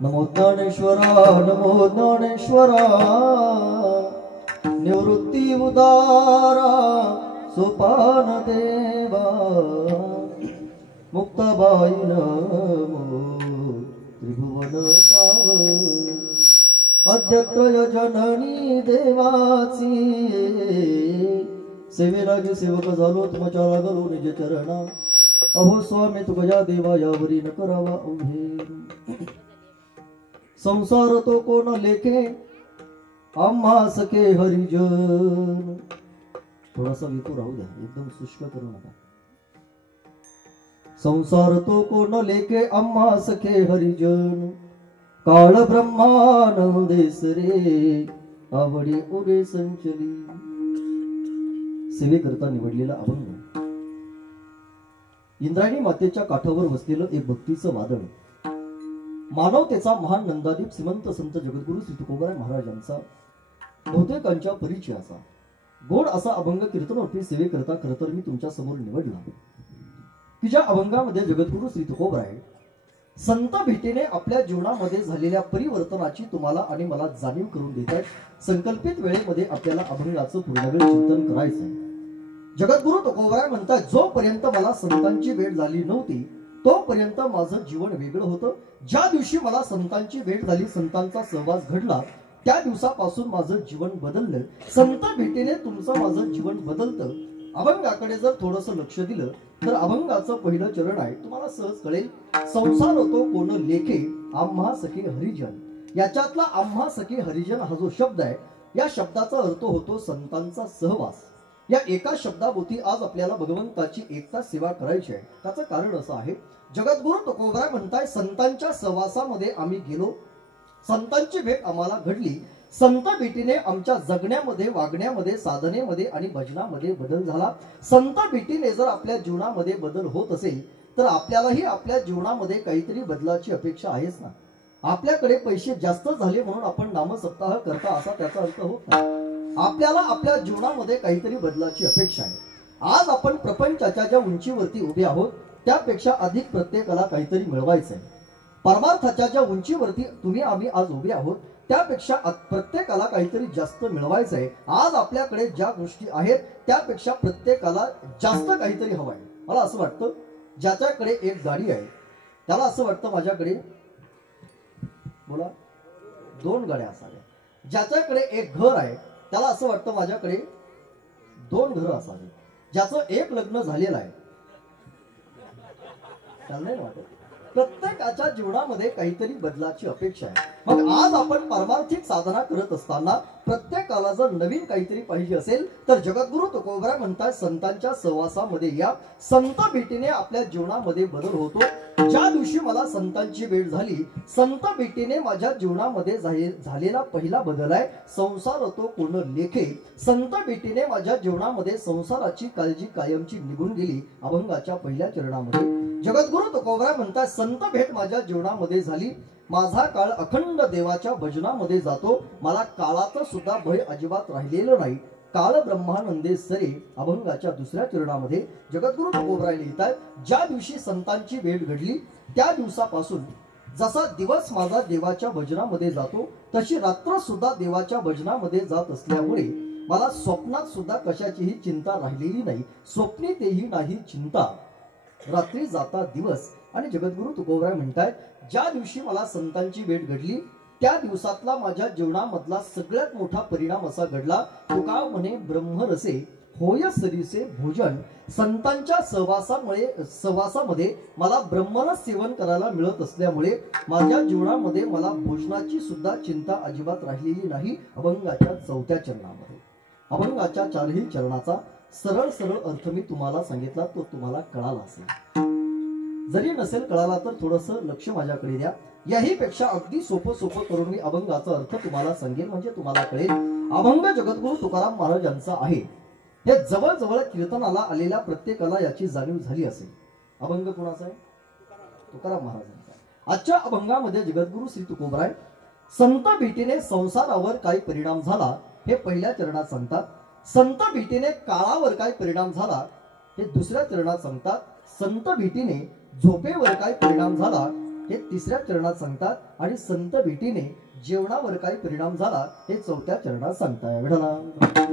नमो ज्ञानेश्वरा नमो ज्ञानेश्वरा निवृत्ती उदारा सोपान देवा मुक्ताबाई नमो त्रिभुवन पाव अद्यत्रय जननी देवाची सेवेलागी सेवक झालो तुमच्या लागलो निज चरणा अहो स्वामी तुझ्या देवा यावरी न करावा उभे संसार तो कोण लेखे आम्हा सखे हरिजन थोडासा विकू राहू द्या एकदम शुष्क करू नका संसार तो कोण लेखे आम्हा सखे हरिजन काळ ब्रह्मानंदेस रे आवडी उरे संचली सेवेकरता निवडलेला अभंग इंद्रायणी मातेच्या काठावर बसलेलं एक भक्तीचं वादळ मानवतेचा महान नंदादीप श्रीमंत संत जगद्गुरु श्री तुकोबराय महाराजांचा बहुतेकांच्या परिचयाचा गोड असा अभंग कीर्तनरूपी सेवेकरता खरतर मी तुमच्या समोर निवडला की ज्या अभंगामध्ये जगद्गुरु श्री तुकोबराय संत भेटीने आपल्या जीवनामध्ये झालेल्या परिवर्तनाची तुम्हाला आणि मला जाणीव करून देत आहेत संकल्पित वेळेमध्ये आपल्याला अभंगाचं पूर्णवेळ चिंतन करायचं आहे जगद्गुरु तुकोबराय म्हणतात जोपर्यंत मला संतांची भेट झाली नव्हती तोपर्यंत माझं जीवन वेगळं होतं ज्या दिवशी मला संतांची भेट झाली संतांचा सहवास घडला त्या दिवसापासून माझं जीवन बदललं संत भेटीने तुमचं माझं जीवन बदलतं अभंगाकडे जर थोडंसं लक्ष दिलं तर अभंगाचं पहिलं चरण आहे तुम्हाला सहज कळेल संसार होतो कोण लेखे आम्हा सखे हरिजन याच्यातला आम्हा सखे हरिजन हा जो शब्द आहे या शब्दाचा अर्थ होतो संतांचा सहवास या एका शब्दाभोवती आज आपल्याला भगवंताची एकता सेवा करायची आहे त्याचं कारण असं आहे जगद्गुरु तुकोबराय म्हणताय संतांच्या सहवासामध्ये आम्ही गेलो संतांची भेट आम्हाला घडली संत भेटीने आमच्या जगण्यामध्ये वागण्यामध्ये साधनेमध्ये आणि भजनामध्ये बदल झाला संत भेटीने जर आपल्या जीवनामध्ये बदल होत असेल तर आपल्यालाही आपल्या जीवनामध्ये काहीतरी बदलाची अपेक्षा आहेच ना आपल्याकडे पैसे जास्त झाले म्हणून आपण नामसप्ताह करता असा त्याचा अर्थ होत नाही आपल्याला आपल्या जीवनामध्ये काहीतरी बदलाची अपेक्षा आहे आज आपण प्रपंचाच्या ज्या उंचीवरती उभे आहोत त्यापेक्षा अधिक प्रत्येकाला काहीतरी मिळवायचं आहे परमार्थाच्या ज्या उंचीवरती तुम्ही आम्ही आज उभे आहोत त्यापेक्षा प्रत्येकाला काहीतरी जास्त मिळवायचं आहे आज आपल्याकडे ज्या गोष्टी आहेत त्यापेक्षा प्रत्येकाला जास्त काहीतरी हवं आहे मला असं वाटतं ज्याच्याकडे एक गाडी आहे त्याला असं वाटतं माझ्याकडे बोला 2 गाड्या असाव्या ज्याच्याकडे एक घर आहे त्याला असं वाटतं माझ्याकडे 2 घरं असावी ज्याचं एक लग्न झालेलं आहे त्याला नाही वाटत प्रत्येकाच्या जीवनामध्ये काहीतरी बदलाची अपेक्षा आहे मग आज आपण पारमार्थिक साधना करत असताना प्रत्येकाला जर नवीन काहीतरी पाहिजे असेल तर जगद्गुरु तुकोबराय म्हणतात संतांच्या सहवासामध्ये या संत भेटीने आपल्या जीवनामध्ये बदल होतो ज्या दिवशी मला संतांची भेट झाली संत भेटीने माझ्या जीवनामध्ये झालेला पहिला बदल आहे संसार होतो कोण लेखे संत भेटीने माझ्या जीवनामध्ये संसाराची काळजी कायमची निघून गेली अभंगाच्या पहिल्या चरणामध्ये जगद्गुरु तुकोबराय म्हणतात संत भेट माझ्या जीवनामध्ये झाली माझा काळ अखंड देवाच्या भजनामध्ये जातो मला काळाचं सुद्धा भय अजिबात राहिलेलं नाही काळ ब्रह्मानंदे सरे अभंगाच्या दुसऱ्या चरणामध्ये जगद्गुरु तुकोबराय लिहितात ज्या दिवशी संतांची भेट घडली त्या दिवसापासून जसा दिवस माझा देवाच्या भजनामध्ये जातो तशी रात्र सुद्धा देवाच्या भजनामध्ये जात असल्यामुळे मला स्वप्नात सुद्धा कशाचीही चिंता राहिलेली नाही स्वप्नी तेही नाही चिंता रात्री जाता दिवस आणि जगद्गुरु तुकोबराय म्हणतात ज्या दिवशी मला संतांची भेट घडली त्या दिवसातला माझ्या जीवनामधला सगळ्यात मोठा परिणाम असा घडला तुका म्हणे ब्रह्मरसे होय सरीसे भोजन संतांच्या सहवासामध्ये मला ब्रह्मरस सेवन करायला मिळत असल्यामुळे माझ्या जीवनामध्ये मला भोजनाची सुद्धा चिंता अजिबात राहिलेली नाही अभंगाच्या 4थ्या चरणामध्ये अभंगाच्या 4ही चरणाचा सरळ सरळ अर्थ मी तुम्हाला सांगितला तो तुम्हाला कळाला असेल जरी नसेल कळाला तर थोडंसं लक्ष माझ्याकडे द्या याही पेक्षा अगदी सोपं करून मी अभंगाचा अर्थ तुम्हाला सांगेन म्हणजे तुम्हाला कळेल अभंग जगद्गुरु तुकाराम महाराजांचा आहे हे जवळ कीर्तनाला आलेल्या प्रत्येकाला याची जाणीव झाली असेल अभंग कोणाचा आहे तुकाराम महाराजांचा आजच्या अभंगामध्ये जगद्गुरु श्री तुकोबराय संत भेटीने संसारावर काय परिणाम झाला हे पहिल्या चरणात सांगतात संत भेटीने काळावर काय परिणाम झाला हे दुसऱ्या चरणात सांगतात संत भेटीने झोपेवर काय परिणाम झाला हे तिसऱ्या चरणात सांगतात आणि संत भेटीने जेवणावर काही परिणाम झाला हे चौथ्या चरणात सांगताय. विठला